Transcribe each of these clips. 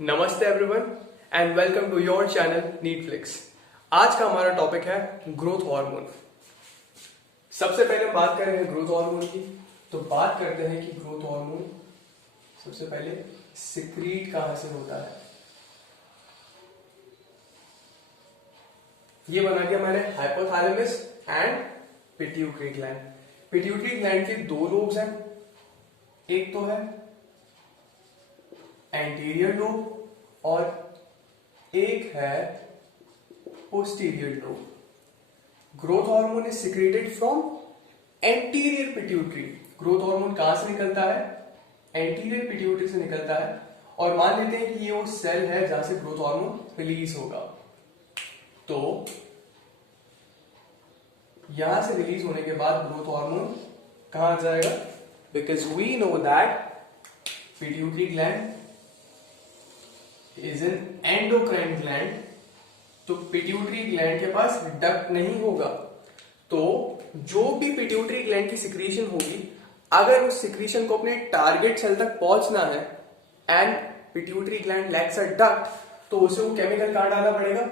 नमस्ते everyone and welcome to your channel Neetflix. आज का हमारा टॉपिक है ग्रोथ हार्मोन। सबसे पहले हम बात कर रहे हैं ग्रोथ हार्मोन की। तो बात करते हैं कि ग्रोथ हार्मोन सबसे पहले सिक्रीट कहां से होता है। ये बना दिया मैंने hypothalamus and pituitary gland. Pituitary gland के दो लोब्स हैं, एक तो है एंटीरियर लोब और एक है posterior lobe. Growth hormone is secreted from anterior pituitary. Growth hormone कहां से निकलता है? एंटीरियर पिट्यूटरी से निकलता है। और मान लेते हैं कि ये वो सेल है जहां से ग्रोथ हार्मोन रिलीज होगा। तो यहां से रिलीज होने के बाद ग्रोथ हार्मोन कहां जाएगा? Because we know that pituitary gland is an endocrine gland. तो पिट्यूटरी ग्लैंड के पास डक्ट नहीं होगा। तो जो भी पिट्यूटरी ग्लैंड की सिक्रीशन होगी, अगर उस सिक्रीशन को अपने टारगेट सेल तक पहुंचना है and pituitary gland lakhs a duct, तो उसे वो केमिकल कहां डालना पड़ेगा?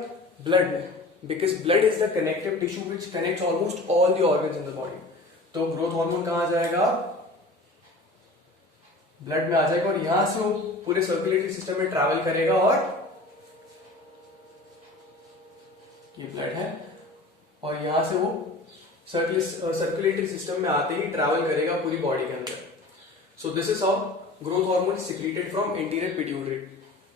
ब्लड में। Because blood is the connective tissue which connects almost all the organs in the body. तो ग्रोथ हार्मोन कहां जाएगा? ब्लड में आ जाएगा और यहां से वो पूरे सर्कुलेटरी सिस्टम में ट्रैवल करेगा। और ये ब्लड है और यहां से वो सर्कुलेटरी सिस्टम में आते ही ट्रैवल करेगा पूरी बॉडी के अंदर। So this is how growth hormone secreted from anterior pituitary.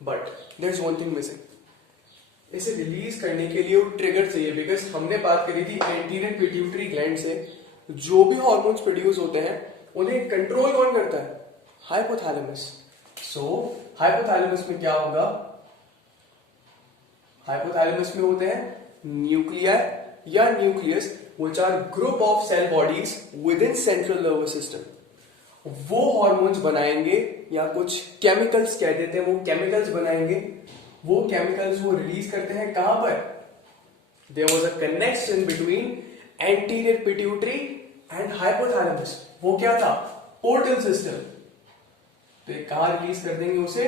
But there is one thing missing. इसे रिलीज करने के लिए वो ट्रिगर चाहिए। बिकॉज हमने बात करी थी एंटीरियर पिट्यूटरी ग्लैंड से जो भी हार्मोन्स प्रोड्यूस होते हैं उन्हें कंट्रोल कौन करता है? हाइपोथैलेमस। सो हाइपोथैलेमस में क्या होगा? हाइपोथैलेमस में होते हैं न्यूक्लियाई या nucleus which are group of cell bodies within central nervous system. वो हार्मोन्स बनाएंगे या कुछ केमिकल्स कह देते हैं, वो केमिकल्स बनाएंगे। वो केमिकल्स वो रिलीज करते हैं कहां पर? There was a connection between anterior pituitary and hypothalamus. वो क्या था? Portal system. तो ये कहां रिलीज कर देंगे उसे?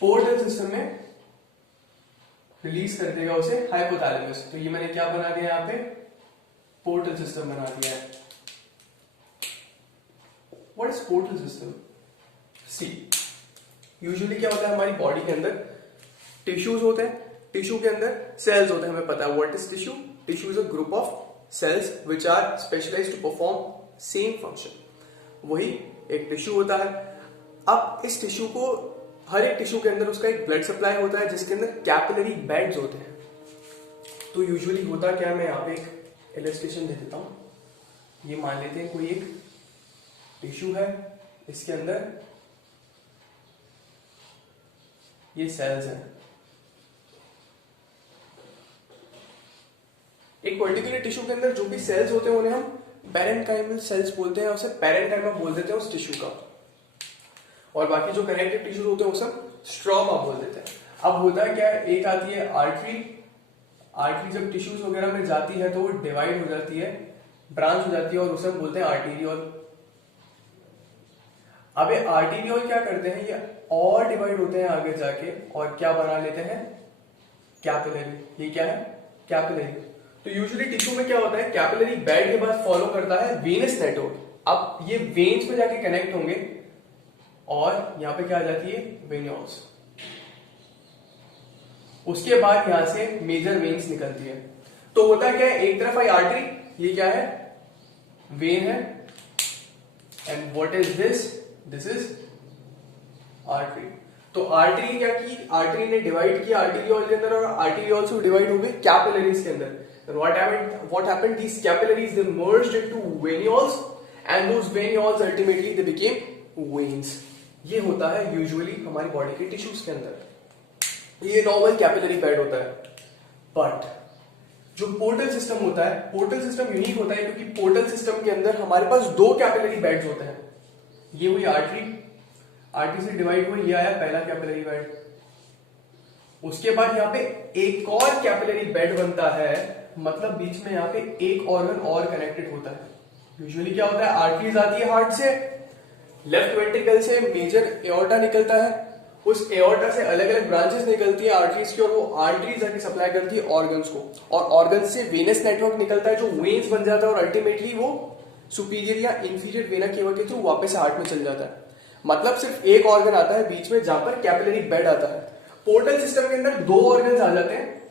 पोर्टल सिस्टम में रिलीज कर देगा उसे हाइपोथैलेमस। तो ये मैंने क्या बना दिया यहां पे? पोर्टल सिस्टम बना दिया है। What is portal system? See, usually क्या होता है हमारी बॉडी के अंदर? टिश्यूज होते हैं, टिश्यू के अंदर सेल्स होते हैं। हमें पता है what is tissue. Tissue is a group of cells which are specialized to perform same function। वही एक टिश्यू होता है। अब इस टिश्यू को, हर एक टिश्यू के अंदर उसका एक ब्लड सप्लाई होता है जिसके अंदर कैपिलरी बेड्स होते हैं। तो यूजुअली होता क्या, मैं यहाँ पे एक इलस्ट्रेशन दे देता हूं। ये मान लेते हैं कोई एक टिश्यू है, इसके अंदर ये सेल्स हैं। एक पर्टिकुलर टिश्यू के अंदर जो भी सेल्स होते हैं उन्हें हम पैरेन्काइमल सेल्स बोलते हैं, उसे पैरेन्काइमा बोल देते हैं उस टिश्यू का। और बाकी जो कनेक्टिव टिश्यूज होते हैं उसे स्ट्रोमा बोल देते हैं। अब होता क्या है, एक आती है आर्टरी। आर्टरी जब टिश्यूज वगैरह में जाती है तो वो डिवाइड हो जाती है, ब्रांच हो जाती है और उसे हम बोलते हैं आर्टीरियोल। अब ये आर्टीरियोल क्या करते हैं, ये और डिवाइड होते हैं आगे जाके और क्या बना लेते हैं? कैपिलरी। ये क्या है? कैपिलरी। तो यूजुअली टिश्यू में क्या होता है, कैपिलरी बेड के बाद फॉलो करता है वेनस नेटवर्क। अब ये वेन्स में जाके कनेक्ट होंगे और यहां पे क्या आ जाती है? वेन्यूल्स। उसके बाद यहां से मेजर वेन्स निकलती है। तो होता क्या है, एक तरफ आई आर्टरी, ये क्या है? वेन है। And what is this? This is artery. तो आर्टरी क्या की? आर्टरी ने डिवाइड किया आर्टीरियोल के अंदर और आर्टीरियोल से डिवाइड हो गई कैपिलरीज के अंदर। Then what happened? These capillaries they merged into venules, and those venules ultimately they became veins. ये होता है यूजुअली हमारी बॉडी के टिश्यूज के अंदर। ये नॉर्मल कैपिलरी बेड होता है। बट जो पोर्टल सिस्टम होता है, पोर्टल सिस्टम यूनिक होता है क्योंकि पोर्टल सिस्टम के अंदर हमारे पास दो कैपिलरी बेड्स होते हैं। ये हुई आर्टरी, आर्टरी से डिवाइड हुई, ये आया पहला कैपिलरी बेड। उसके बाद यहाँ पे एक और कैपिलरी बेड बनता है, मतलब बीच में यहाँ पे एक ऑर्गन और कनेक्टेड होता है। यूजुअली क्या होता है, आर्टरीज आती है हार्ट से लेफ्ट वेंट्रिकल से मेजर एओर्टा निकलता है, उस एओर्टा से अलग अलग ब्रांचेस निकलती है आर्टरीज की, और वो आर्टरीज जाके सप्लाई करती है ऑर्गन्स को, और ऑर्गन्स से वेनस नेटवर्क निकलता है जो वेन्स बन जाता है, और अल्टीमेटली वो सुपीरियर या इंफीरियर वेना केवा के थ्रू वापस हार्ट में चल जाता है। मतलब सिर्फ एक ऑर्गन आता है बीच में जहां पर कैपिलरी बेड आता है। पोर्टल सिस्टम के अंदर दो ऑर्गन्स आ जाते हैं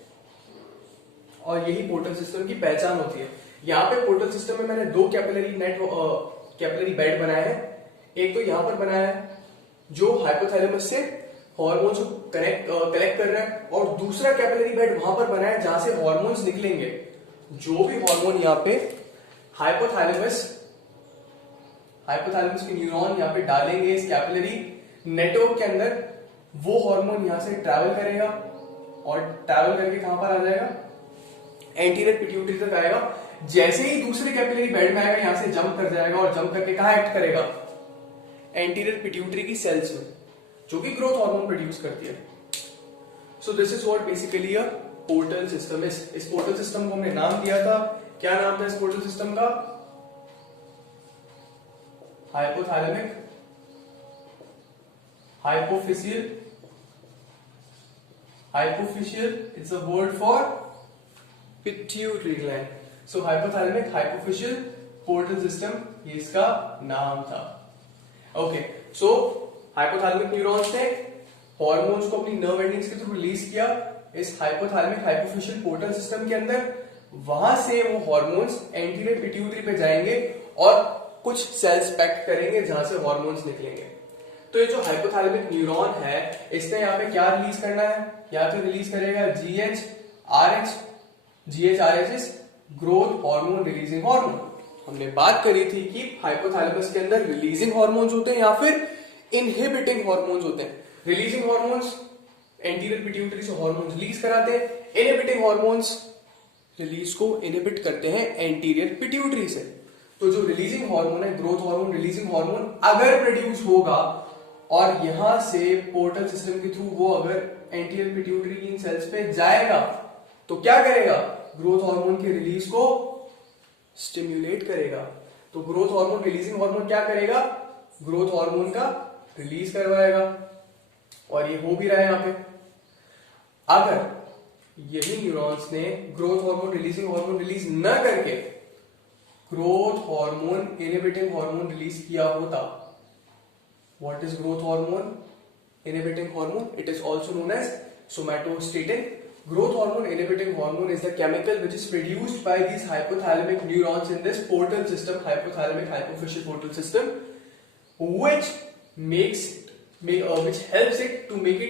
और यही पोर्टल सिस्टम की पहचान होती है। यहाँ पे पोर्टल सिस्टम में मैंने दो कैपिलरी बेड बनाए हैं। एक तो यहां पर बनाया है जो हाइपोथैलेमस से हार्मोन्स को कलेक्ट कर रहा है, और दूसरा कैपिलरी बेड वहां पर बनाया है जहां से हार्मोन्स निकलेंगे। जो भी हार्मोन यहाँ पे हाइपोथैलेमस के न्यूरॉन यहाँ पे डालेंगे इस कैपिलरी नेटवर्क के अंदर, वो हार्मोन यहां से ट्रैवल करेगा और ट्रैवल करके कहां पर आ जाएगा, एंटीरियर पिट्यूटरी तक आएगा। जैसे ही दूसरे कैपिलरी बेड में आएगा यहां से जंप कर जाएगा और जंप करके कहां एक्ट करेगा, एंटीरियर पिट्यूटरी की सेल्स में, जो कि ग्रोथ हार्मोन प्रोड्यूस करती है। सो this is what basically a portal system is. इस पोर्टल सिस्टम को हमने नाम दिया था, क्या नाम था इस पोर्टल सिस्टम का, hypothalamic hypophyseal is a word for pituitary gland. So hypothalamic hypophyseal portal system ये इसका नाम था। ओके, सो हाइपोथैलेमिक न्यूरॉन्स ने हॉर्मोन्स को अपनी नर्व एंडिंग्स के थ्रू रिलीज किया इस हाइपोथैलेमिक हाइपोफिशियल पोर्टल सिस्टम के अंदर। वहां से वो हॉर्मोन्स एंटीरियर पिट्यूटरी पे जाएंगे और कुछ सेल्स पैक्ट करेंगे जहां से हॉर्मोन्स निकलेंगे। तो ये जो हाइपोथैलेमिक न्यूरॉन है इसने यहाँ पे क्या रिलीज करना है, या तो रिलीज करेगा GHRH is growth hormone releasing hormone. हमने बात करी थी कि हाइपोथैलेमस के अंदर रिलीजिंग हार्मोन्स होते हैं या फिर इनहिबिटिंग हार्मोन्स होते हैं। रिलीजिंग हार्मोन्स एंटीरियर पिट्यूटरी से हार्मोन्स रिलीज कराते हैं, इनहिबिटिंग हार्मोन्स रिलीज को इनहिबिट करते हैं एंटीरियर पिट्यूटरी से। तो जो रिलीजिंग हार्मोन है, ग्रोथ हार्मोन रिलीजिंग हार्मोन, अगर प्रोड्यूस होगा और यहां से पोर्टल सिस्टम के थ्रू वो अगर एंटीरियर पिट्यूटरी की सेल्स पे जाएगा तो क्या करेगा, ग्रोथ हार्मोन के रिलीज को स्टिम्युलेट करेगा। तो ग्रोथ हार्मोन रिलीजिंग हार्मोन क्या करेगा, ग्रोथ हार्मोन का रिलीज करवाएगा, और ये हो भी रहा है यहां पे। अगर यही न्यूरॉन्स ने growth hormone releasing hormone release न करके growth hormone inhibiting hormone release किया होता, what is growth hormone inhibiting hormone? It is also known as somatostatin. Growth hormone inhibiting hormone is the chemical which is produced by these hypothalamic neurons in this portal system, hypothalamic hypophyseal portal system, which helps it to make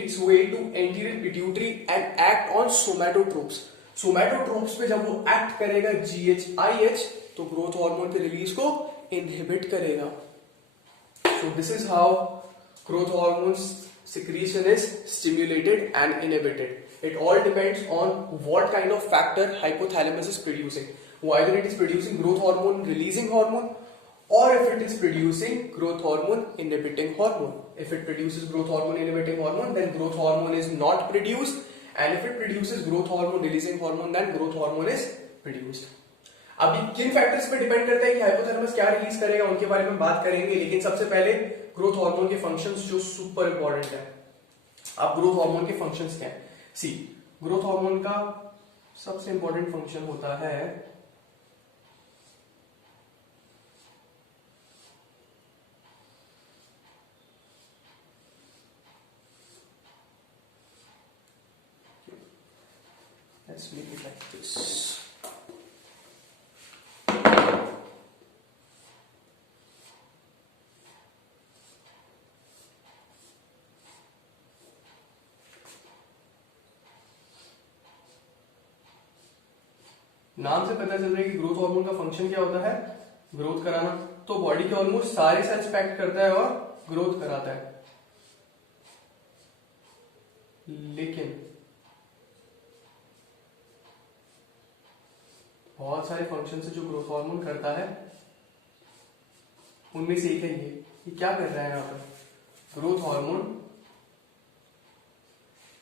its way to anterior pituitary and act on somatotropes. Somatotropes पे जब वो act करेगा GHIH तो growth hormone के release को inhibit करेगा। So this is how growth hormones secretion is stimulated and inhibited. It all depends on what kind of factor hypothalamus is producing. Whether it is producing growth hormone releasing hormone or if it is producing growth hormone inhibiting hormone. If it produces growth hormone inhibiting hormone, then growth hormone is not produced, and if it produces growth hormone releasing hormone, then growth hormone is produced. अभी किन factors पे depend करता है कि hypothalamus क्या release करेगा, उनके बारे में बात करेंगे, लेकिन सबसे पहले ग्रोथ हार्मोन के फंक्शंस जो सुपर इंपॉर्टेंट है। अब ग्रोथ हार्मोन के फंक्शंस क्या है, सी ग्रोथ हार्मोन का सबसे इंपॉर्टेंट फंक्शन होता है let's make it like this. नाम से पता चल रहा है कि ग्रोथ हार्मोन का फंक्शन क्या होता है, ग्रोथ कराना। तो बॉडी के ऑलमोस्ट सारे सेल्स पैक्ट करता है और ग्रोथ कराता है, लेकिन बहुत सारे फंक्शन से जो ग्रोथ हार्मोन करता है उनमें से एक है ये क्या कर रहा है यहां पर, ग्रोथ हार्मोन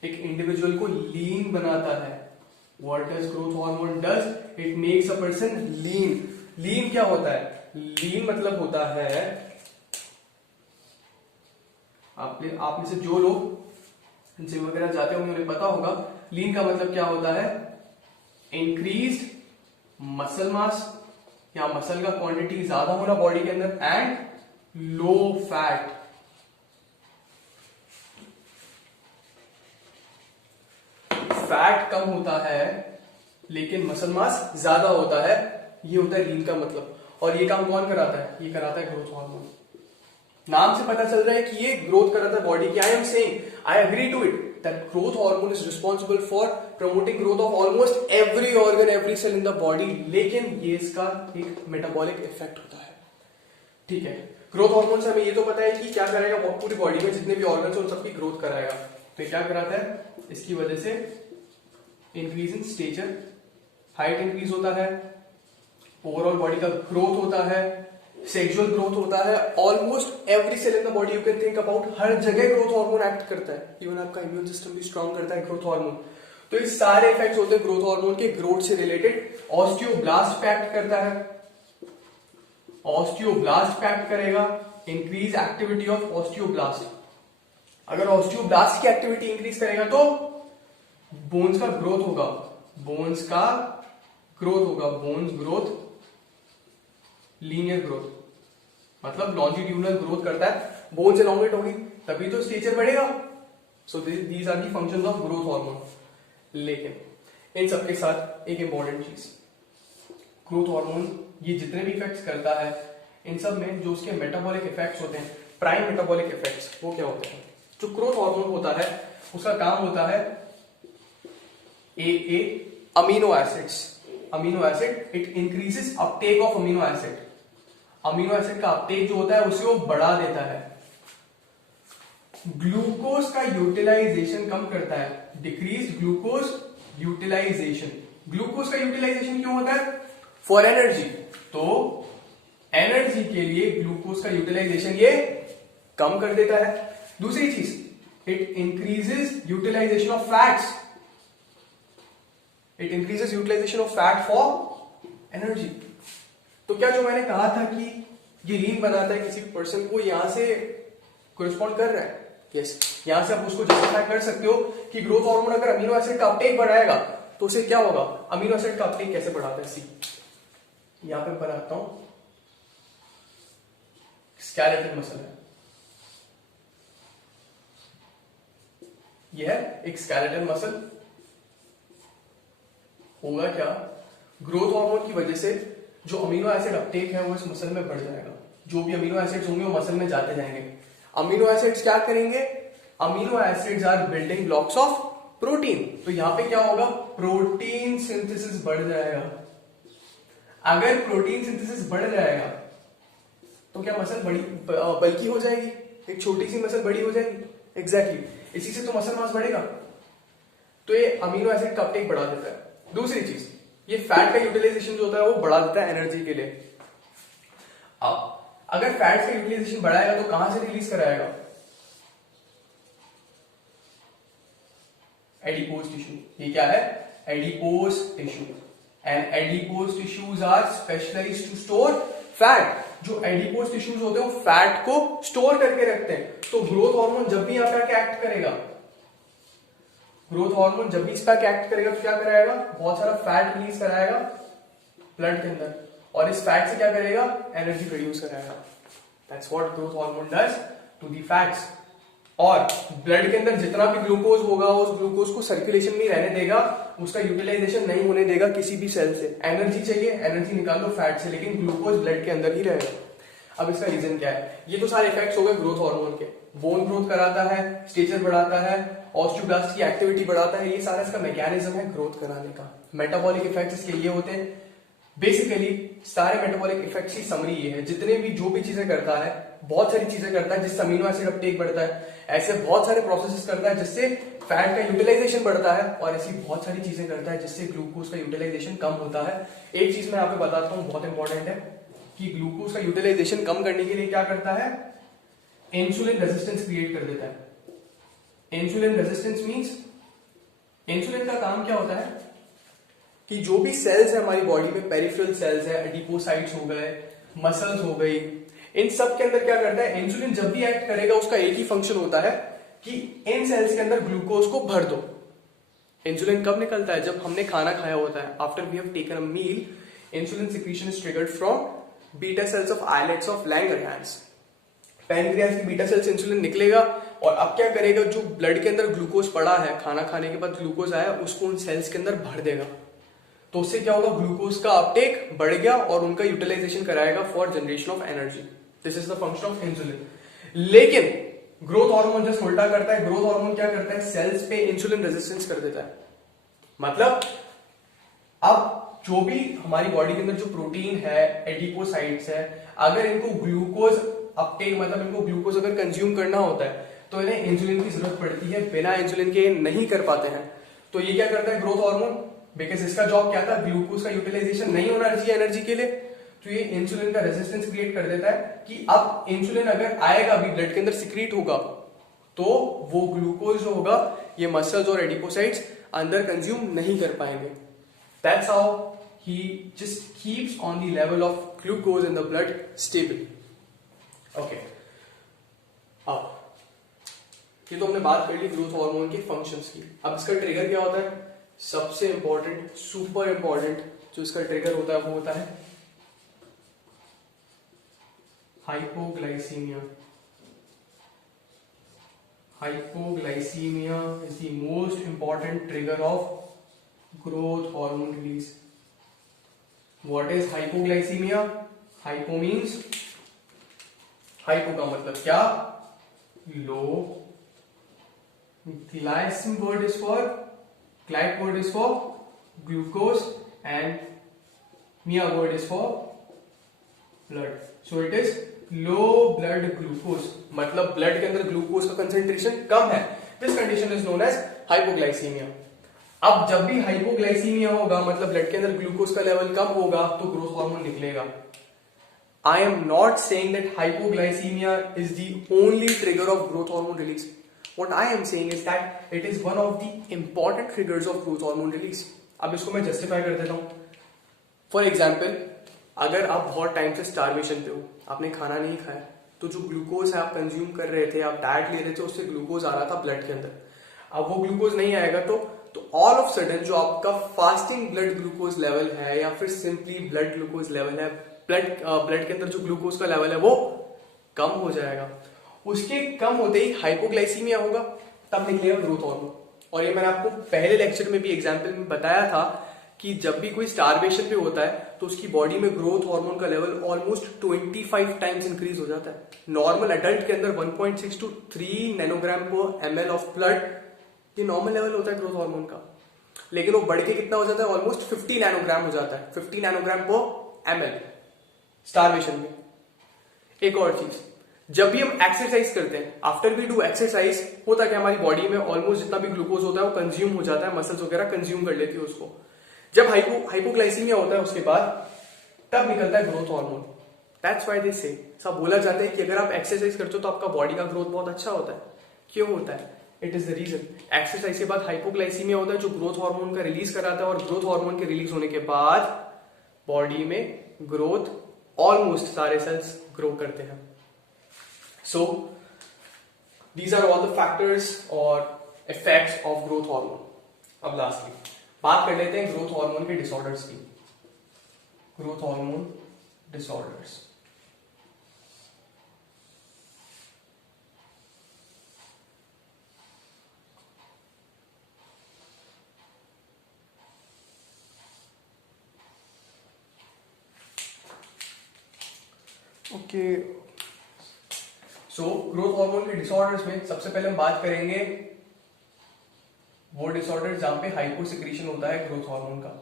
एक इंडिविजुअल को लीन बनाता है। What does growth hormone does? It makes a person lean. Lean क्या होता है, lean मतलब होता है आप में से जो लोग जिम वगैरह जाते होंगे उन्हें पता होगा लीन का मतलब क्या होता है, इंक्रीज मसल मास या मसल का क्वांटिटी ज्यादा होना बॉडी के अंदर एंड लो फैट। फैट कम होता है लेकिन मसल मास ज्यादा होता है, ये होता है लीन का मतलब। और ये काम कौन कराता है, ये कराता है ग्रोथ हार्मोन। नाम से पता चल रहा है कि ये ग्रोथ कराता है बॉडी की। I am saying, I agree to it that growth hormone is responsible for promoting growth of almost every organ, every cell in the body, लेकिन ये इसका एक मेटाबॉलिक इफेक्ट होता है। ठीक है, ग्रोथ हार्मोन से हमें ये तो पता है कि क्या करेगा, पूरी बॉडी में जितने भी ऑर्गन है उन सबकी ग्रोथ कराएगा। तो क्या कराता है, इसकी वजह से increase in stature, height increase होता है, ओवरऑल बॉडी का ग्रोथ होता है, सेक्सुअल ग्रोथ होता है, almost every cell in the body you can think about, हर जगह ग्रोथ हार्मोन एक्ट करता है। इवन आपका इम्यून सिस्टम भी स्ट्रांग करता है ग्रोथ हार्मोन। तो ये सारे इफेक्ट्स होते हैं ग्रोथ हार्मोन के ग्रोथ से रिलेटेड। ऑस्टियोब्लास्ट पे एक्ट करता है, ऑस्टियोब्लास्ट पे एक्ट करेगा, इंक्रीज एक्टिविटी ऑफ ऑस्टियोब्लास्ट। अगर ऑस्टियोब्लास्ट की एक्टिविटी इंक्रीज करेगा तो बोन्स का ग्रोथ होगा, बोन्स का ग्रोथ होगा, बोन्स ग्रोथ, लीनियर ग्रोथ, मतलब लॉन्जिट्यूडनल ग्रोथ करता है, बोन्स एलोंगेट होगी तभी तो स्टेचर बढ़ेगा। So these are the functions of growth hormone. लेकिन इन सबके साथ एक इंपॉर्टेंट चीज, ग्रोथ हार्मोन ये जितने भी इफेक्ट्स करता है इन सब में जो उसके मेटाबॉलिक इफेक्ट्स होते हैं, प्राइम मेटाबॉलिक इफेक्ट्स, वो क्या होते हैं। जो ग्रोथ हार्मोन होता है उसका काम होता है a amino acids, amino acid, it increases uptake of amino acid. Amino acid का अपटेक जो होता है उसे वो बढ़ा देता है। ग्लूकोज का यूटिलाइजेशन कम करता है, डिक्रीज ग्लूकोज यूटिलाइजेशन। ग्लूकोज का यूटिलाइजेशन क्यों होता है, फॉर एनर्जी। तो एनर्जी के लिए ग्लूकोज का यूटिलाइजेशन ये कम कर देता है। दूसरी चीज, it increases utilisation of fats, it increases utilisation of fat for energy. तो क्या जो मैंने कहा था कि ये लीन बनाता है किसी पर्सन को, यहां से कोरिस्पॉन्ड कर रहा है। यस, यहां से आप उसको जस्टिफाई कर सकते हो कि ग्रोथ हार्मोन अगर अमीनो एसिड का अपटेक बढ़ाएगा तो उसे क्या होगा, अमीनो एसिड का अपटेक कैसे बढ़ाता है। सी यहां पे बनाता हूं, स्केलेटल मसल है, यह है एक स्केलेटल मसल। होगा क्या, ग्रोथ हार्मोन की वजह से जो अमीनो एसिड अपटेक है वो इस मसल में बढ़ जाएगा। जो भी अमीनो एसिड्स होंगे वो मसल में जाते जाएंगे। अमीनो एसिड्स क्या करेंगे, amino acids are building blocks of protein. तो यहां पे क्या होगा, प्रोटीन सिंथेसिस बढ़ जाएगा। अगर प्रोटीन सिंथेसिस बढ़ जाएगा तो क्या मसल बड़ी बल्कि हो जाएगी, एक छोटी सी मसल बड़ी हो जाएगी। एग्जैक्टली, इसी से तो मसल मास बढ़ेगा। तो ये अमीनो एसिड का अपटेक बढ़ा देता है। दूसरी चीज, ये फैट का यूटिलाइजेशन जो होता है वो बढ़ा देता है एनर्जी के लिए। अब अगर फैट्स का यूटिलाइजेशन बढ़ाएगा तो कहां से रिलीज कराएगा, एडिपोज टिश्यू। ये क्या है, adipose tissue. And adipose tissues are specialised to store fat. जो एडिपोज टिश्यूज होते हैं वो फैट को स्टोर करके रखते हैं। तो ग्रोथ हार्मोन जब भी यहां पे एक्ट करेगा, ग्रोथ हार्मोन जब भी इस पर एक्ट करेगा तो क्या कराएगा, बहुत सारा फैट रिलीज कराएगा ब्लड के अंदर, और इस फैट से क्या करेगा, एनर्जी प्रोड्यूस कराएगा। That's what growth hormone does to the fats. और ब्लड के अंदर जितना भी ग्लूकोज होगा उस ग्लूकोज को सर्कुलेशन में रहने देगा, उसका यूटिलाइजेशन नहीं होने देगा किसी भी सेल से। एनर्जी चाहिए, एनर्जी निकालो फैट से, लेकिन ग्लूकोज ब्लड के अंदर ही रहेगा। अब इसका रीजन क्या है, ये तो सारे इफेक्ट्स हो गए ग्रोथ हार्मोन के। बोन ग्रोथ कराता है, स्टेचर बढ़ाता है, ऑस्टियोब्लास्ट की एक्टिविटी बढ़ाता है, ये सारा इसका मैकेनिज्म है ग्रोथ कराने का। मेटाबॉलिक इफेक्ट्स इसके ये होते हैं। बेसिकली सारे मेटाबॉलिक इफेक्ट्स की समरी ये है, जितने भी जो भी चीजें करता है, बहुत सारी चीजें करता है जिससे अमीनो एसिड अपटेक बढ़ता है, ऐसे बहुत सारे प्रोसेसेस करता है जिससे फैट का यूटिलाइजेशन बढ़ता है, और ऐसी बहुत सारी चीजें करता है जिससे ग्लूकोज का यूटिलाइजेशन कम होता है। एक चीज मैं यहाँ पे बताता हूँ, बहुत इंपॉर्टेंट है, कि ग्लूकोज का यूटिलाइजेशन कम करने के लिए क्या करता है, इंसुलिन रेजिस्टेंस क्रिएट कर देता है। इंसुलिन रेजिस्टेंस मींस, इंसुलिन का काम क्या होता है कि जो भी सेल्स है हमारी बॉडी में, पेरिफेरल सेल्स है, एडिपोसाइट्स हो गए, मसल्स हो गई, इन सब के अंदर क्या करता है, इंसुलिन जब भी एक्ट करेगा उसका एक ही फंक्शन होता है कि इन सेल्स के अंदर ग्लूकोज को भर दो। इंसुलिन कब निकलता है, जब हमने खाना खाया होता है, after we have taken a meal insulin secretion is triggered from beta cells of islets of Langerhans. Pancreas की बीटा सेल्स इंसुलिन निकलेगा और अब क्या करेगा, जो ब्लड के अंदर ग्लूकोज पड़ा है, खाना खाने के बाद ग्लूकोज आया, उसको उन सेल्स के अंदर भर देगा। तो उससे क्या होगा, ग्लूकोज का अपटेक बढ़ गया और उनका यूटिलाइजेशन कराएगा for generation of energy. This is the function of insulin. लेकिन ग्रोथ हार्मोन जस्ट उल्टा करता है। ग्रोथ हार्मोन क्या करता है, सेल्स पे इंसुलिन रेजिस्टेंस कर देता है। मतलब अब जो भी हमारी बॉडी के अंदर जो प्रोटीन है, एडिपोसाइट्स है, अगर इनको ग्लूकोज अपटेक, मतलब इनको ग्लूकोज अगर कंज्यूम करना होता है तो इन्हें इंसुलिन की जरूरत पड़ती है, बिना इंसुलिन के नहीं कर पाते हैं। तो ये क्या करता है ग्रोथ हार्मोन, बिकॉज इसका जॉब क्या था, ग्लूकोज का यूटिलाइजेशन नहीं होना चाहिए एनर्जी के लिए, तो ये इंसुलिन का रेजिस्टेंस क्रिएट कर देता है कि अब इंसुलिन अगर आएगा भी, ब्लड के अंदर सिक्रीट होगा, तो वो ग्लूकोज जो होगा ये मसल्स और एडिपोसाइट्स अंदर कंज्यूम नहीं कर पाएंगे। That's how he just keeps on the level of glucose in the blood stable. Okay, अब ये तो हमने बात कर ली ग्रोथ हार्मोन के फंक्शंस की। अब इसका ट्रिगर क्या होता है, सबसे इंपॉर्टेंट, सुपर इंपॉर्टेंट जो इसका ट्रिगर होता है वो होता है hypoglycemia. Hypoglycemia is the most important trigger of growth hormone release. What is hypoglycemia? Hypo means, hypo का मतलब क्या, low, glycine word is for, glyc word is for glucose and mia word is for blood. So it is low blood glucose, मतलब blood के अंदर glucose का concentration कम है। This condition is known as hypoglycaemia. अब जब भी hypoglycaemia होगा, मतलब ब्लड के अंदर ग्लूकोज का लेवल कम होगा, तो ग्रोथ हार्मोन निकलेगा। I am not saying that hypoglycemia is the only trigger of growth hormone release. What I am saying is that it is one of the important triggers of growth hormone release. अब इसको मैं justify कर देता हूँ। For example, अगर आप बहुत time से स्टारवेशन पे हो, आपने खाना नहीं खाया, तो जो ग्लूकोज है आप कंज्यूम कर रहे थे, आप डाइट ले रहे थे, उससे ग्लूकोज आ रहा था ब्लड के अंदर। अब वो ग्लूकोज नहीं आएगा तो ऑल ऑफ सडन जो आपका फास्टिंग ब्लड ग्लूकोज लेवल है या फिर सिंपली ब्लड ग्लूकोज लेवल है, ब्लड के अंदर जो ग्लूकोज का लेवल है वो कम हो जाएगा। उसके कम होते ही हाइपोग्लाइसीमिया होगा, तब निकलेगा ग्रोथ हार्मोन। और ये मैंने आपको पहले लेक्चर में भी एग्जांपल में बताया था कि जब भी कोई स्टारवेशन पे होता है तो उसकी बॉडी में ग्रोथ हार्मोन का लेवल ऑलमोस्ट 25 टाइम्स इंक्रीज हो जाता है। नॉर्मल एडल्ट के अंदर 1.6 to 3 नैनोग्राम पर ml ऑफ ब्लड, ये नॉर्मल लेवल होता है ग्रोथ हार्मोन का, लेकिन वो बढ़ के कितना हो जाता है, ऑलमोस्ट 50 नैनोग्राम हो जाता है, 50 नैनोग्राम पर ml स्टारवेशन में। एक और चीज, जब भी हम एक्सरसाइज करते हैं, आफ्टर वी डू एक्सरसाइज, होता है कि हमारी बॉडी में ऑलमोस्ट जितना भी ग्लूकोज होता है वो कंज्यूम हो जाता है, मसल्स वगैरह कंज्यूम कर लेती है उसको। जब हाइपोग्लाइसीमिया होता है उसके बाद तब निकलता है growth hormone. That's why they से, सब बोला जाता है कि अगर आप एक्सरसाइज करते हो तो आपका बॉडी का ग्रोथ बहुत अच्छा होता है। क्यों होता है? It is the reason, exercise के बाद हाइपोग्लाइसीमिया होता है जो ग्रोथ हार्मोन का रिलीज कराता है, और ग्रोथ हार्मोन के रिलीज होने के बाद बॉडी में ग्रोथ, ऑलमोस्ट सारे सेल्स ग्रो करते हैं। So these are all the factors or effects of growth hormone. अब लास्टली बात कर लेते हैं ग्रोथ हार्मोन के डिसऑर्डर्स की। Growth hormone disorders, okay. So growth hormone के डिसऑर्डर्स में सबसे पहले हम बात करेंगे वो डिसऑर्डर जहां पे हाइपोसिक्रीशन होता है ग्रोथ हार्मोन का।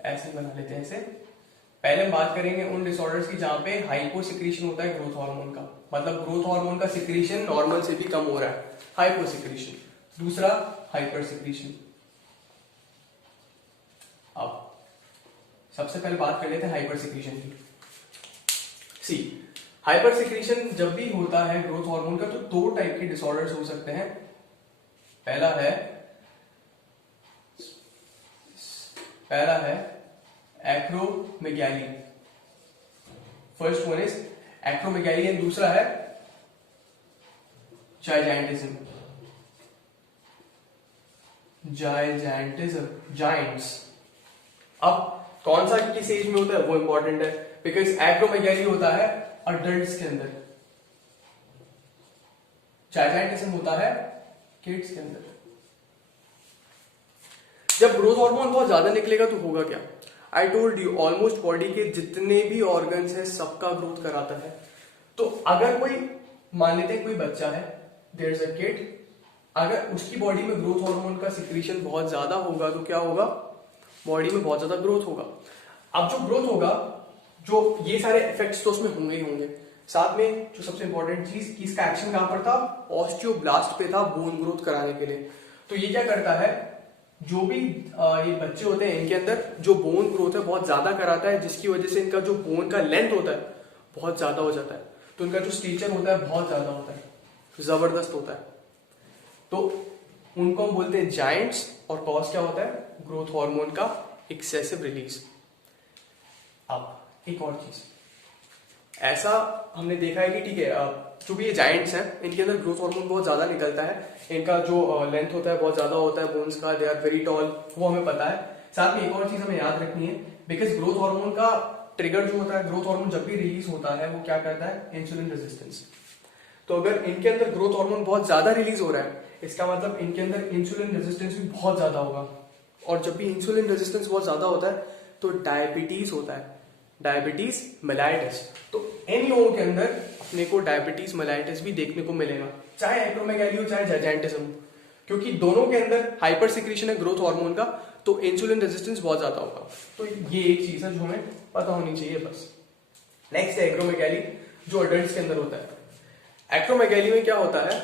ऐसे बना लेते हैं इसे। पहले हम बात करेंगे उन डिसऑर्डर्स की जहां पे हाइपोसिक्रीशन होता है ग्रोथ हार्मोन का, मतलब ग्रोथ हार्मोन का सिक्रीशन नॉर्मल से भी कम हो रहा है, हाइपोसिक्रीशन। दूसरा हाइपरसिक्रीशन। अब सबसे पहले बात कर लेते हैं हाइपरसिक्रीशन की। सी हाइपर सिक्रीशन जब भी होता है ग्रोथ हार्मोन का तो दो टाइप के डिसऑर्डर्स हो सकते हैं। पहला है acromegaly, first one is acromegaly and दूसरा है जाइजेंटिज्म। जाइंट्स। अब कौन सा किस एज में होता है वो इंपॉर्टेंट है, बिकॉज एक्रोमेगैली होता है अडल्ट्स के अंदर, जाइजेंटिज्म होता है किड्स के अंदर। जब ग्रोथ हार्मोन बहुत ज्यादा निकलेगा तो होगा क्या? I told you almost body के जितने भी ऑर्गन्स हैं सबका ग्रोथ कराता है। तो अगर कोई मान लेते हैं कोई बच्चा है, देयर इज अ किड, अगर उसकी बॉडी में ग्रोथ हार्मोन का सिक्रीशन बहुत ज्यादा होगा तो क्या होगा? बॉडी में बहुत ज्यादा ग्रोथ होगा। अब जो ग्रोथ होगा, जो ये सारे इफेक्ट्स तो उसमें होंगे ही होंगे, साथ में जो सबसे इंपॉर्टेंट चीज कि इसका एक्शन कहां पर था? ऑस्टियोब्लास्ट पे था, बोन ग्रोथ कराने के लिए। तो ये क्या करता है, जो भी ये बच्चे होते हैं इनके अंदर जो बोन ग्रोथ है बहुत ज्यादा कराता है, जिसकी वजह से इनका जो बोन का लेंथ होता है बहुत ज्यादा हो जाता है, तो इनका जो स्ट्रक्चर होता है बहुत ज्यादा होता है, जबरदस्त होता है। तो उनको हम बोलते हैं जायंट्स, और कॉज क्या होता है? ग्रोथ हार्मोन का एक्सेसिव रिलीज। अब एक और चीज ऐसा हमने देखा है कि ठीक है, जो भी ये जायंट्स हैं इनके अंदर ग्रोथ हार्मोन बहुत ज्यादा निकलता है, इनका जो लेंथ होता है बहुत ज्यादा होता है बोन्स का, दे आर वेरी टॉल, वो हमें पता है। साथ में एक और चीज हमें याद रखनी है, बिकॉज ग्रोथ हार्मोन का ट्रिगर जो होता है, ग्रोथ हार्मोन जब भी रिलीज होता है वो क्या करता है? Insulin resistance. तो अगर इनके अंदर ग्रोथ हार्मोन बहुत ज्यादा रिलीज हो रहा है, इसका मतलब इनके अंदर इंसुलिन रेजिस्टेंस भी बहुत ज्यादा होगा, और जब भी इंसुलिन रेजिस्टेंस बहुत ज्यादा होता है तो डायबिटीज होता है, डायबिटीज मेलाइटिस। तो इन लोगों के अंदर अपने को डायबिटीज मेलाइटिस भी देखने को मिलेगा, चाहे एक्रोमेगैली हो चाहे जाइजेंटिज्म, क्योंकि दोनों के अंदर हाइपर सिक्रीशन है ग्रोथ हार्मोन का, तो इंसुलिन रेजिस्टेंस बहुत ज्यादा होगा। तो ये एक चीज है जो हमें पता होनी चाहिए बस। नेक्स्ट है एक्रोमेगैली, जो अडल्ट्स के अंदर होता है। एक्रोमेगैली में क्या होता है?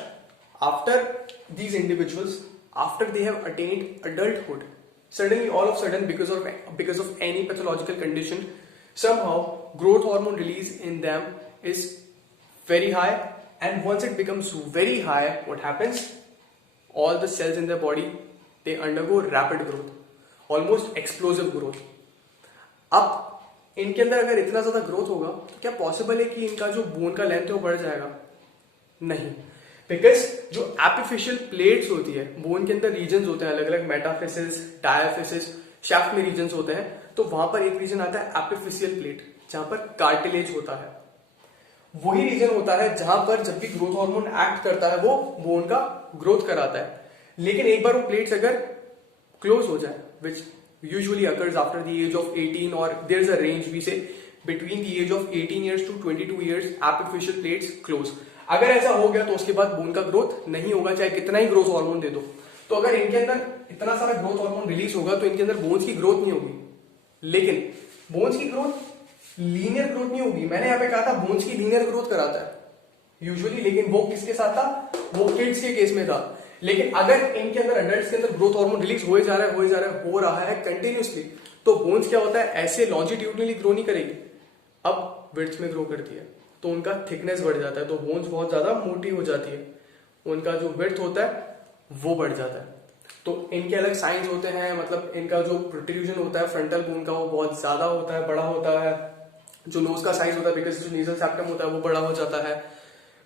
After these individuals, after they have attained adulthood, suddenly all of a sudden because of any pathological condition, somehow growth hormone release in them is very high, and once it becomes very high, what happens? All the cells in their body, they undergo rapid growth, almost explosive growth. अब इनके अंदर अगर इतना ज्यादा growth होगा तो क्या possible है कि इनका जो बोन का लेंथ है वो बढ़ जाएगा? नहीं, बिकॉज जो एपिफिशियल प्लेट्स होती है, बोन के अंदर रीजन्स होते हैं अलग अलग, मेटाफिसिस, डायाफिसिस, शाफ्ट में रीजन्स होते हैं, तो वहां पर एक रीजन आता है एपिफिशियल प्लेट, जहां पर कार्टिलेज होता है। वही रीजन होता है जहां पर जब भी ग्रोथ हार्मोन एक्ट करता है वो बोन का ग्रोथ कराता है। लेकिन एक बार वो प्लेट्स अगर क्लोज हो जाए, which usually occurs after the age of 18, और there is a range we say between the age of 18 years to 22 years, epiphyseal plates close. अगर ऐसा हो गया तो उसके बाद बोन का ग्रोथ नहीं होगा, चाहे कितना ही ग्रोथ हार्मोन दे दो। तो अगर इनके अंदर इतना सारा ग्रोथ हार्मोन रिलीज होगा तो इनके अंदर बोन्स की ग्रोथ नहीं होगी, लेकिन बोन्स की ग्रोथ लीनियर ग्रोथ नहीं होगी। मैंने यहाँ पे कहा था बोन्स की लीनियर ग्रोथ कराता है यूजुअली, लेकिन वो किसके साथ था? वो किड्स के केस में था। लेकिन अगर इनके अंदर अडल्ट्स के अंदर ग्रोथ हार्मोन रिलीज हो रहा है कंटिन्यूसली, तो बोन्स क्या होता है? ऐसे लॉन्जिट्यूडनली ग्रो नहीं करेगी, अब विड्थ में ग्रो करती है, तो उनका थिकनेस बढ़ जाता है, तो बोन्स बहुत ज्यादा मोटी हो जाती है, उनका जो विड्थ होता है वो बढ़ जाता है। तो इनके अलग साइंस होते हैं, मतलब इनका जो प्रोट्रूजन होता है फ्रंटल बोन का वो बहुत ज्यादा होता है, बड़ा होता है। जो नोज का साइज होता है, बिकॉज जो नेजल सेप्टम होता है वो बड़ा हो जाता है।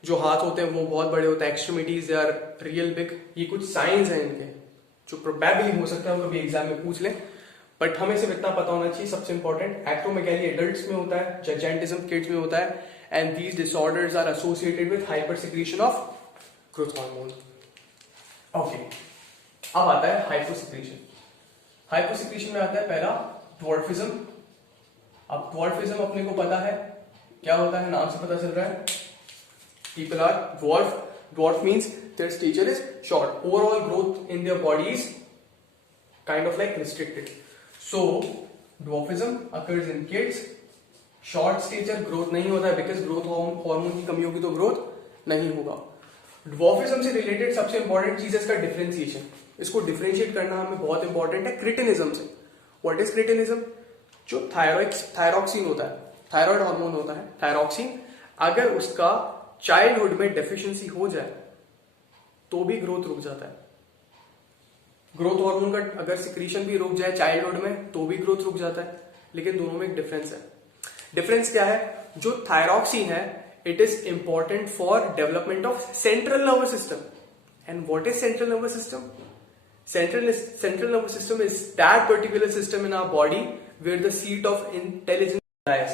जो हाथ होते हैं वो बहुत बड़े होते हैं, extremities they are real big. ये कुछ साइंस हैं इनके जो प्रोबेबली हो सकता है कभी एग्जाम में पूछ ले, बट हमें सिर्फ इतना पता होना चाहिए। सबसे इंपॉर्टेंट, एक्रोमेगैली एडल्ट्स में होता है, जाइजेंटिज्म किड्स में होता है, and these disorders are associated with hypersecretion of growth hormone. Okay, अब आता है हाइपोसिक्रीशन। हाइपोसिक्रीशन में आता है पहला ड्वार्फिज्म। अब ड्वार्फिज्म अपने को पता है क्या होता है, नाम से पता चल रहा है, people are dwarf. Dwarf means their stature is short, overall growth in their body is kind of like restricted. So dwarfism occurs in kids. Short stature growth नहीं होता है, बिकॉज ग्रोथ हार्मोन की कमी होगी तो ग्रोथ नहीं होगा। Dwarfism से रिलेटेड सबसे इंपॉर्टेंट चीज है इसका डिफरेंशिएशन। इसको डिफरेंशिएट करना हमें बहुत इंपॉर्टेंट है क्रिटिनिज्म से। What is cretinism? जो थायरॉक्सिन होता है, थायराइड हार्मोन होता है थायरॉक्सिन, अगर उसका चाइल्डहुड में डेफिशिएंसी हो जाए तो भी ग्रोथ रुक जाता है। ग्रोथ हार्मोन का अगर सिक्रीशन भी रुक जाए चाइल्डहुड में तो भी ग्रोथ रुक जाता है, लेकिन दोनों में एक डिफरेंस है। डिफरेंस क्या है? जो थायरॉक्सिन है it is important for development of central nervous system. And what is central nervous system? Central nervous system is that particular system in our body where the seat of intelligence lies.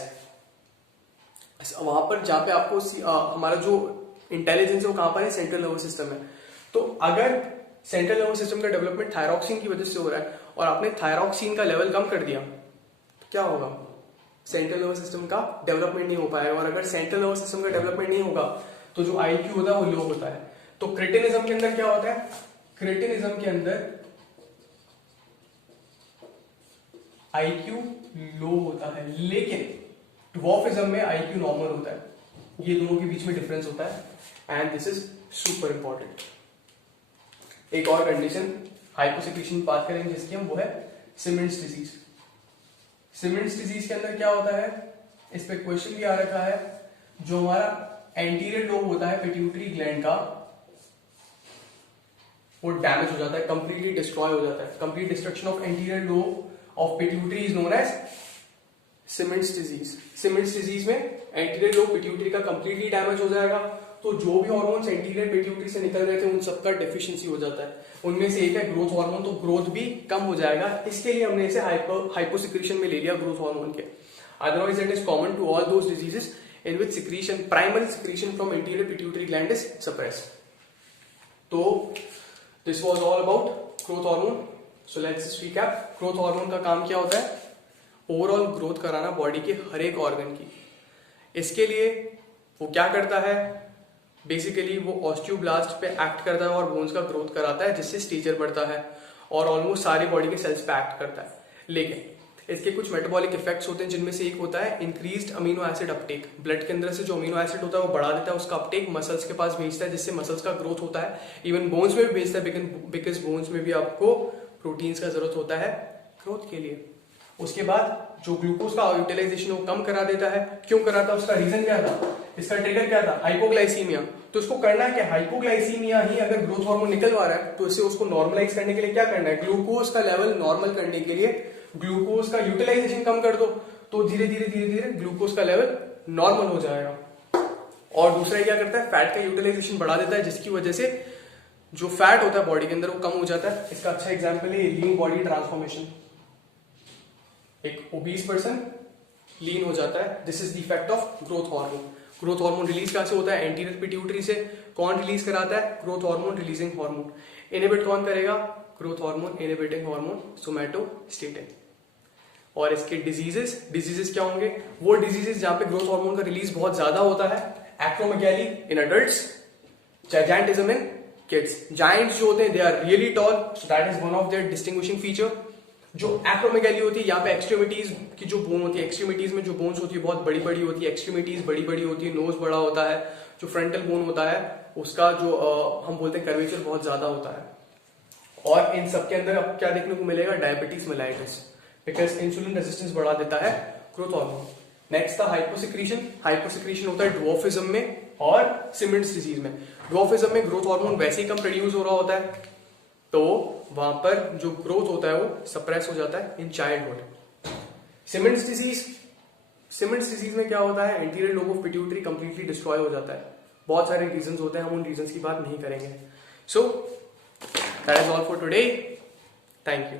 वहां पर जहां पे आपको हमारा जो intelligence है वो कहां पर है? सेंट्रल नर्वस सिस्टम है। तो अगर सेंट्रल नर्वस सिस्टम का डेवलपमेंट थायरॉक्सिन की वजह से हो रहा है और आपने थायरॉक्सिन का लेवल कम कर दिया तो क्या होगा? सेंट्रल नर्वस सिस्टम का डेवलपमेंट नहीं हो पाएगा। और अगर सेंट्रल नर्वस सिस्टम का डेवलपमेंट नहीं होगा तो जो IQ होता है वो लो होता है। तो क्रिटिनिज्म के अंदर क्या होता है? क्रिटिनिज्म के अंदर IQ लो होता है, लेकिन ड्वार्फिज्म में IQ नॉर्मल होता है। ये दोनों के बीच में डिफरेंस होता है and this is super important. एक और कंडीशन हाइपोसेक्रीशन की बात करेंगे जिसकी हम, वो है सिमेंट्स डिजीज। सिमेंट्स डिजीज के अंदर क्या होता है? इस पे क्वेश्चन भी आ रखा है। जो हमारा एंटीरियर लोब होता है पिट्यूटरी ग्लैंड का वो डैमेज हो जाता है, कंप्लीटली डिस्ट्रॉय हो जाता है। Complete destruction of anterior lobe of pituitary is known as Simmonds disease. Simmonds disease में एंटीरियर लोब पिट्यूटरी का कंप्लीटली डैमेज हो जाएगा, तो जो भी हार्मोन्स एंटीरियर पिट्यूटरी से निकल रहे थे उन सबका डेफिशिएंसी हो जाता है। उनमें से एक है ग्रोथ हार्मोन, तो ग्रोथ भी कम हो जाएगा। इसके लिए हमने इसे हाइपोसिक्रीशन में ले लिया ग्रोथ हार्मोन के। Otherwise it is common to all those diseases in which secretion, primary secretion from anterior pituitary gland is suppressed. So this was all about growth hormone. So let's just recap. Growth hormone का काम क्या होता है? Overall growth कराना body के हर एक organ की। इसके लिए वो क्या करता है? बेसिकली वो ऑस्टियोब्लास्ट पे एक्ट करता है और बोन्स का ग्रोथ कराता है, जिससे स्टेचर बढ़ता है और ऑलमोस्ट सारी बॉडी के सेल्स पे एक्ट करता है। लेकिन इसके कुछ मेटाबॉलिक इफेक्ट्स होते हैं, जिनमें से एक होता है increased amino acid Uptake. Blood के अंदर से जो अमीनो एसिड होता है वो बढ़ा देता है, उसका अपटेक मसल्स के पास भेजता है, जिससे मसल्स का ग्रोथ होता है। इवन बोन्स में भी भेजता है, बिकॉज बोन्स में भी आपको प्रोटीन्स का जरूरत होता है ग्रोथ के लिए। उसके बाद जो ग्लूकोज का यूटिलाइजेशन वो कम करा देता है। क्यों कराता है? उसका रीजन क्या था? इसका ट्रिगर क्या था? हाइपोग्लाइसीमिया। तो इसको करना क्या? हाइपोग्लाइसीमिया ही अगर ग्रोथ हार्मोन निकलवा रहा है तो इसे उसको नॉर्मलाइज करने के लिए क्या करना है? ग्लूकोज का लेवल नॉर्मल करने के लिए ग्लूकोज का यूटिलाइजेशन कम कर दो, तो धीरे धीरे ग्लूकोज का लेवल नॉर्मल हो जाएगा। और दूसरा क्या करता है? फैट का यूटिलाइजेशन बढ़ा देता है, जिसकी वजह से जो फैट होता है बॉडी के अंदर वो कम हो जाता है। इसका अच्छा एग्जांपल है लीन बॉडी ट्रांसफॉर्मेशन। एक ओबीस पर्सन लीन हो जाता है, this is the effect of growth hormone. Growth hormone release कहां से होता है? एंटीरियर पिट्यूटरी से। कौन रिलीज कराता है? Growth hormone releasing hormone. Inhibit कौन करेगा? Growth hormone inhibiting hormone somatostatin. और इसके डिजीजेस क्या होंगे? वो डिजीजेस जहां पे ग्रोथ हार्मोन का रिलीज बहुत ज्यादा होता है। Acromegaly in adults, gigantism in kids. Giants जो होते हैं they are really tall, so that is one of their distinguishing feature. जो एक्रोमेगैली होती है यहाँ पे एक्सट्रीमिटीज की जो बोन होती है, एक्सट्रीमिटीज में जो बोन्स होती है बहुत बड़ी बड़ी होती है, एक्सट्रीमिटीज बड़ी बड़ी होती है, नोज बड़ा होता है। जो फ्रंटल बोन होता है उसका जो हम बोलते हैं कर्वेचर बहुत ज्यादा होता है। और इन सबके अंदर अब क्या देखने को मिलेगा? Diabetes mellitus, because insulin resistance बढ़ा देता है ग्रोथ हार्मोन। नेक्स्ट था हाइपोसिक्रीशन। हाइपोसिक्रीशन होता है ड्वार्फिज्म में और सिमेंट्स डिजीज में। ड्वार्फिज्म में ग्रोथ हार्मोन वैसे ही कम प्रोड्यूस हो रहा होता है, तो वहां पर जो ग्रोथ होता है वो सप्रेस हो जाता है इन चाइल्डहुड। सिमेंट्स डिजीज में क्या होता है? Anterior lobe of pituitary completely destroy हो जाता है। बहुत सारे रीजंस होते हैं, हम उन रीजंस की बात नहीं करेंगे। सो that is all for today. Thank you.